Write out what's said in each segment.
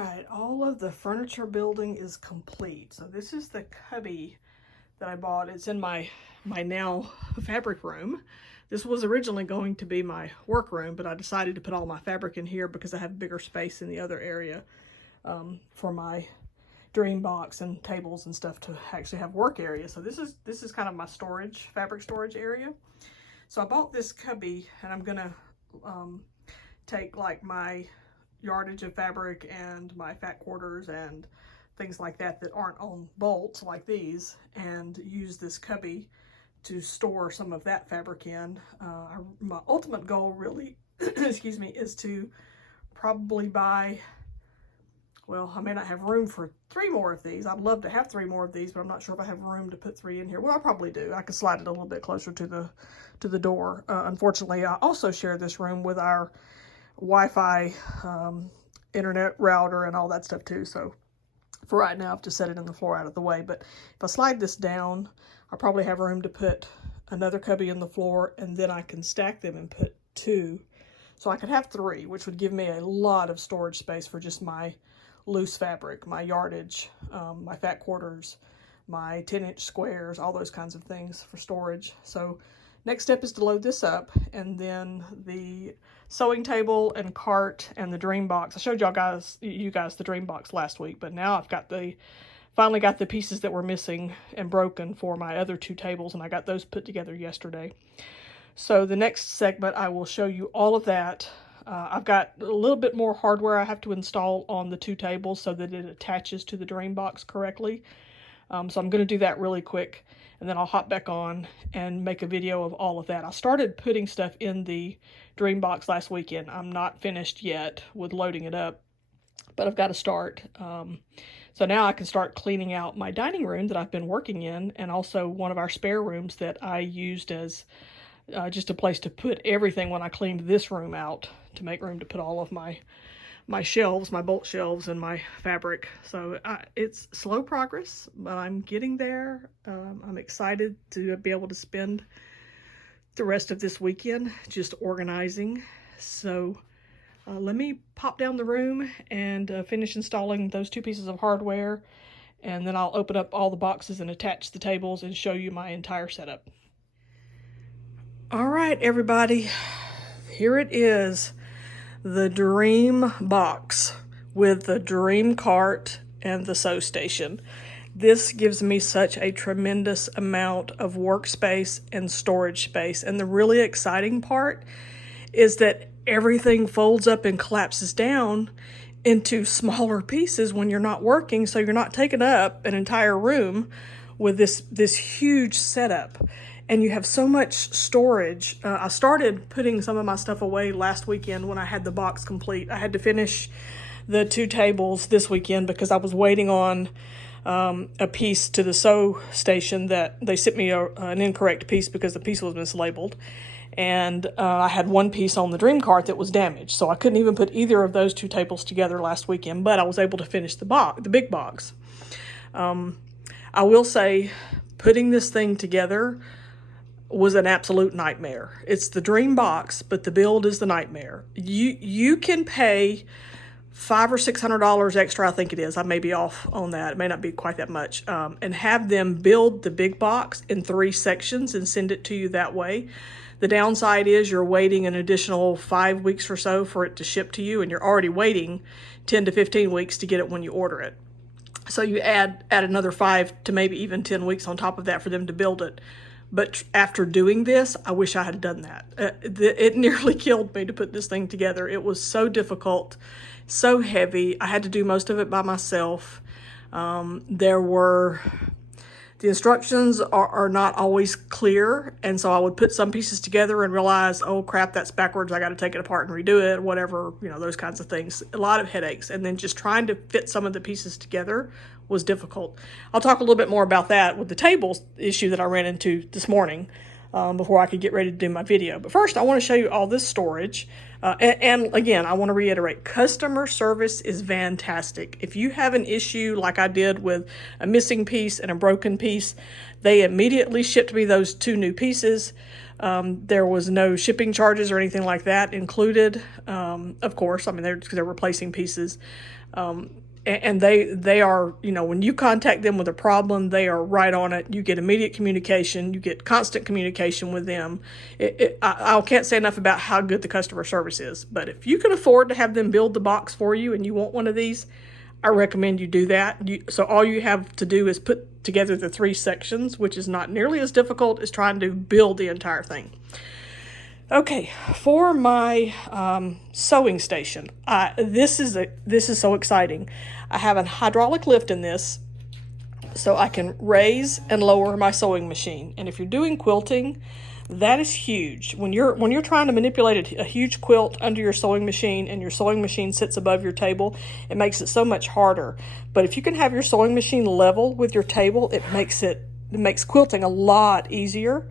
right, all of the furniture building is complete. So this is the cubby that I bought. It's in my now fabric room. This was originally going to be my work room, but I decided to put all my fabric in here because I have bigger space in the other area for my Dreambox and tables and stuff to actually have work area. So this is kind of my storage, fabric storage area. So I bought this cubby, and I'm gonna take like my yardage of fabric and my fat quarters and things like that that aren't on bolts like these, and use this cubby to store some of that fabric in. My ultimate goal really, excuse me, is to probably buy, well, I may not have room for 3 more of these. I'd love to have 3 more of these, but I'm not sure if I have room to put 3 in here. Well, I probably do. I could slide it a little bit closer to the door. Unfortunately, I also share this room with our Wi-Fi internet router and all that stuff too. So for right now, I've just set it in the floor out of the way. But if I slide this down, I probably have room to put another cubby in the floor, and then I can stack them and put 2. So I could have 3, which would give me a lot of storage space for just my loose fabric, my yardage, my fat quarters, my 10-inch squares, all those kinds of things for storage. So next step is to load this up, and then the sewing table and cart and the Dreambox. I showed you guys the Dreambox last week, but now I've got finally got the pieces that were missing and broken for my other 2 tables, and I got those put together yesterday. So the next segment, I will show you all of that. I've got a little bit more hardware I have to install on the 2 tables so that it attaches to the Dreambox correctly. So I'm going to do that really quick, and then I'll hop back on and make a video of all of that. I started putting stuff in the Dreambox last weekend. I'm not finished yet with loading it up, but I've got to start. So now I can start cleaning out my dining room that I've been working in, and also one of our spare rooms that I used as just a place to put everything when I cleaned this room out, to make room to put all of my shelves, my bolt shelves, and my fabric. So it's slow progress, but I'm getting there. I'm excited to be able to spend the rest of this weekend just organizing. So let me pop down the room and finish installing those 2 pieces of hardware, and then I'll open up all the boxes and attach the tables and show you my entire setup. All right, everybody, here it is. The Dreambox with the Dream Cart and the sew station. This gives me such a tremendous amount of workspace and storage space. And the really exciting part is that everything folds up and collapses down into smaller pieces when you're not working. So you're not taking up an entire room with this huge setup. And you have so much storage. I started putting some of my stuff away last weekend when I had the box complete. I had to finish the 2 tables this weekend because I was waiting on a piece to the sew station that they sent me an incorrect piece because the piece was mislabeled. And I had 1 piece on the Dream Cart that was damaged. So I couldn't even put either of those 2 tables together last weekend, but I was able to finish the big box. I will say, putting this thing together was an absolute nightmare. It's the Dreambox, but the build is the nightmare. You can pay $500 or $600 extra, I think it is. I may be off on that. It may not be quite that much. And have them build the big box in 3 sections and send it to you that way. The downside is you're waiting an additional 5 weeks or so for it to ship to you, and you're already waiting 10 to 15 weeks to get it when you order it. So you add another 5 to maybe even 10 weeks on top of that for them to build it. But after doing this, I wish I had done that. It nearly killed me to put this thing together. It was so difficult, so heavy. I had to do most of it by myself. The instructions are not always clear, and so I would put some pieces together and realize, oh crap, that's backwards. I got to take it apart and redo it, whatever, those kinds of things. A lot of headaches, and then just trying to fit some of the pieces together was difficult. I'll talk a little bit more about that with the tables issue that I ran into this morning before I could get ready to do my video. But first, I want to show you all this storage. And again, I want to reiterate, customer service is fantastic. If you have an issue like I did with a missing piece and a broken piece, they immediately shipped me those 2 new pieces. There was no shipping charges or anything like that included. Of course, I mean, they're replacing pieces. And they are, you know, when you contact them with a problem, they are right on it. You get immediate communication. You get constant communication with them. I can't say enough about how good the customer service is. But if you can afford to have them build the box for you and you want one of these, I recommend you do that. So all you have to do is put together the 3 sections, which is not nearly as difficult as trying to build the entire thing. Okay, for my sewing station, this is so exciting. I have a hydraulic lift in this, so I can raise and lower my sewing machine. And if you're doing quilting, that is huge. When you're trying to manipulate a huge quilt under your sewing machine and your sewing machine sits above your table, it makes it so much harder. But if you can have your sewing machine level with your table, it makes quilting a lot easier.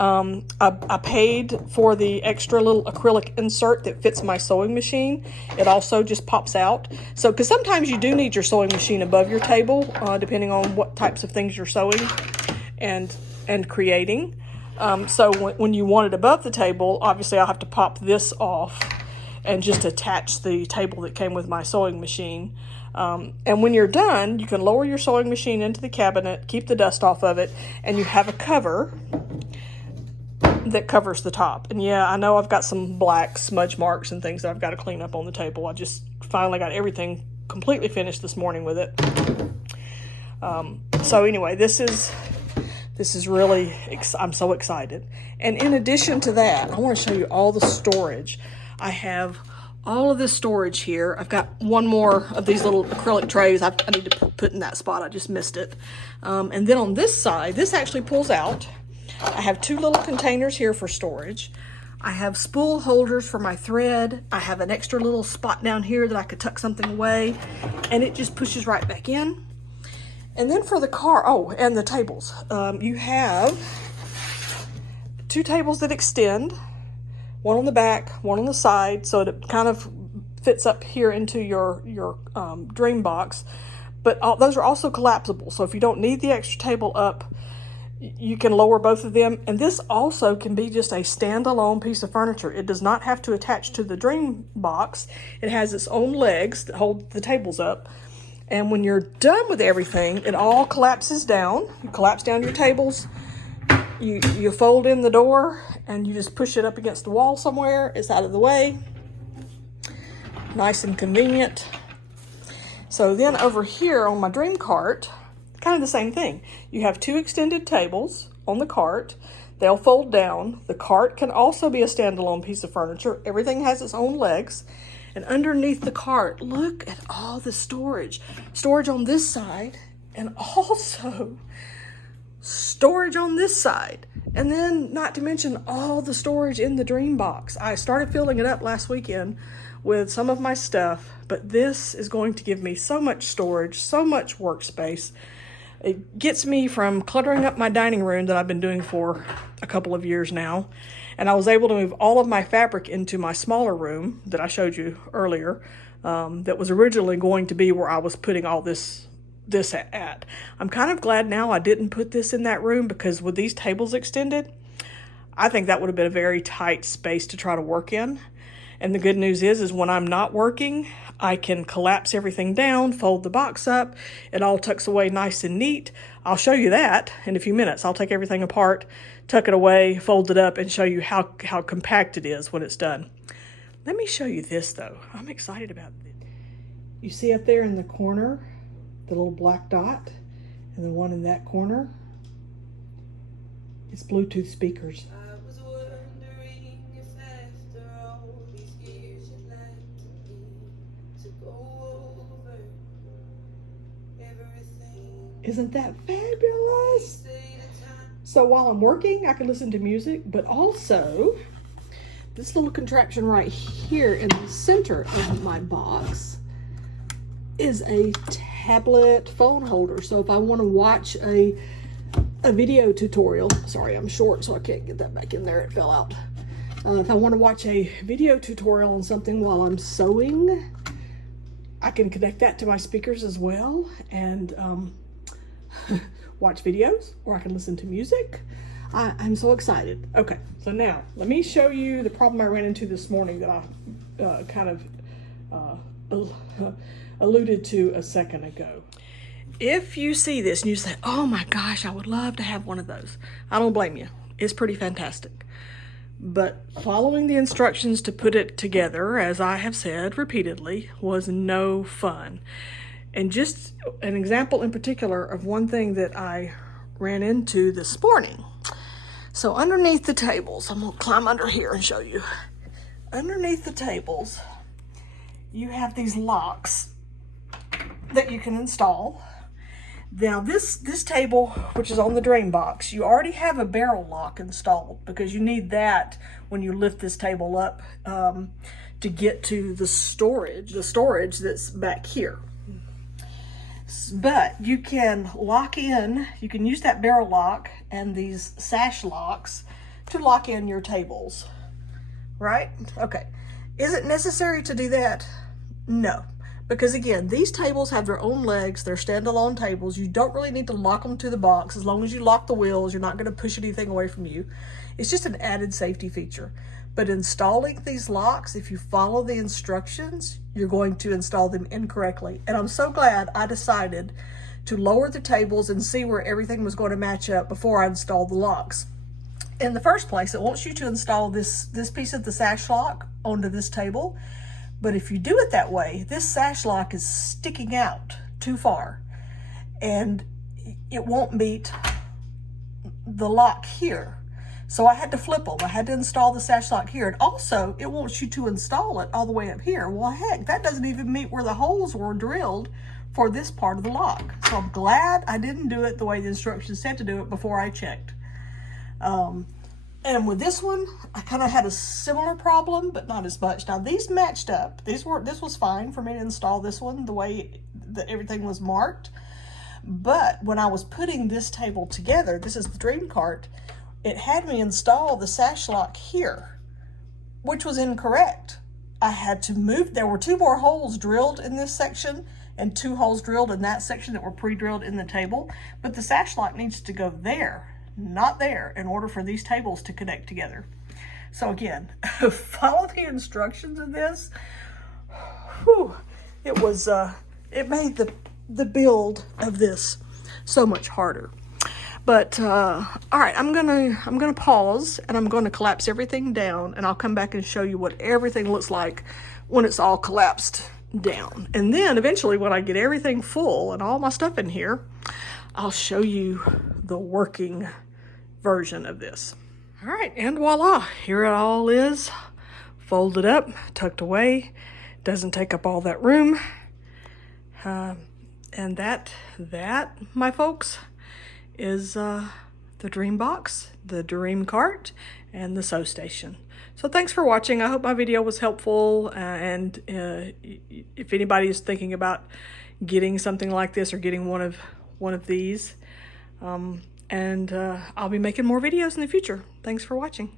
I paid for the extra little acrylic insert that fits my sewing machine. It also just pops out. So, because sometimes you do need your sewing machine above your table, depending on what types of things you're sewing and creating. So when you want it above the table, obviously I'll have to pop this off and just attach the table that came with my sewing machine. And when you're done, you can lower your sewing machine into the cabinet, keep the dust off of it, and you have a cover that covers the top. And yeah, I know I've got some black smudge marks and things that I've got to clean up on the table. I just finally got everything completely finished this morning with it. So anyway, this is really, I'm so excited. And in addition to that, I want to show you all the storage. I have all of this storage here. I've got one more of these little acrylic trays I need to put in that spot. I just missed it. And then on this side, this actually pulls out. I have 2 little containers here for storage. I have spool holders for my thread. I have an extra little spot down here that I could tuck something away, and it just pushes right back in. And then for the car, oh, and the tables. You have 2 tables that extend, one on the back, one on the side, so it kind of fits up here into your Dreambox. But those are also collapsible, so if you don't need the extra table up, you can lower both of them. And this also can be just a standalone piece of furniture. It does not have to attach to the Dreambox. It has its own legs that hold the tables up. And when you're done with everything, it all collapses down. You collapse down your tables, you fold in the door, and you just push it up against the wall somewhere. It's out of the way. Nice and convenient. So then over here on my dream cart, kind of the same thing. You have 2 extended tables on the cart. They'll fold down. The cart can also be a standalone piece of furniture. Everything has its own legs. And underneath the cart, look at all the storage. Storage on this side, and also storage on this side. And then, not to mention all the storage in the Dreambox. I started filling it up last weekend with some of my stuff, but this is going to give me so much storage, so much workspace. It gets me from cluttering up my dining room that I've been doing for a couple of years now. And I was able to move all of my fabric into my smaller room that I showed you earlier, that was originally going to be where I was putting all this at. I'm kind of glad now I didn't put this in that room, because with these tables extended, I think that would have been a very tight space to try to work in. And the good news is when I'm not working, I can collapse everything down, fold the box up. It all tucks away nice and neat. I'll show you that in a few minutes. I'll take everything apart, tuck it away, fold it up, and show you how compact it is when it's done. Let me show you this, though. I'm excited about it. You see up there in the corner, the little black dot, and the one in that corner? It's Bluetooth speakers. Isn't that fabulous? So while I'm working, I can listen to music, but also this little contraption right here in the center of my box is a tablet phone holder. So if I want to watch a video tutorial, sorry, I'm short, so I can't get that back in there. It fell out. If I want to watch a video tutorial on something while I'm sewing, I can connect that to my speakers as well and watch videos, or I can listen to music. I'm so excited. Okay, so now let me show you the problem I ran into this morning that I kind of alluded to a second ago. If you see this and you say, oh my gosh, I would love to have one of those, I don't blame you. It's pretty fantastic. But following the instructions to put it together, as I have said repeatedly, was no fun. And just an example in particular of one thing that I ran into this morning. So underneath the tables, I'm gonna climb under here and show you. Underneath the tables, you have these locks that you can install. Now this table, which is on the Dreambox, you already have a barrel lock installed because you need that when you lift this table up to get to the storage that's back here. But you can lock in, you can use that barrel lock and these sash locks to lock in your tables, right? Okay, is it necessary to do that? No. Because again, these tables have their own legs, they're standalone tables. You don't really need to lock them to the box. As long as you lock the wheels, you're not gonna push anything away from you. It's just an added safety feature. But installing these locks, if you follow the instructions, you're going to install them incorrectly. And I'm so glad I decided to lower the tables and see where everything was going to match up before I installed the locks. In the first place, it wants you to install this piece of the sash lock onto this table. But if you do it that way, this sash lock is sticking out too far and it won't meet the lock here. So I had to flip them. I had to install the sash lock here. And also it wants you to install it all the way up here. Well, heck, that doesn't even meet where the holes were drilled for this part of the lock. So I'm glad I didn't do it the way the instructions said to do it before I checked. And with this one, I kind of had a similar problem, but not as much. Now these matched up. This was fine for me to install this one the way that everything was marked. But when I was putting this table together, this is the Dream Cart, it had me install the sash lock here, which was incorrect. I had to move, there were 2 more holes drilled in this section and 2 holes drilled in that section that were pre-drilled in the table, but the sash lock needs to go there, not there, in order for these tables to connect together. So again, follow the instructions of this. Whew, it made the build of this so much harder. But all right, I'm gonna pause and I'm gonna collapse everything down, and I'll come back and show you what everything looks like when it's all collapsed down. And then eventually when I get everything full and all my stuff in here, I'll show you the working version of this. All right, and voila, here it all is, folded up, tucked away, doesn't take up all that room. And that, my folks, is the Dreambox, the Dream Cart, and the sew station. So thanks for watching. I hope my video was helpful, and if anybody is thinking about getting something like this or getting one of these, I'll be making more videos in the future. Thanks for watching.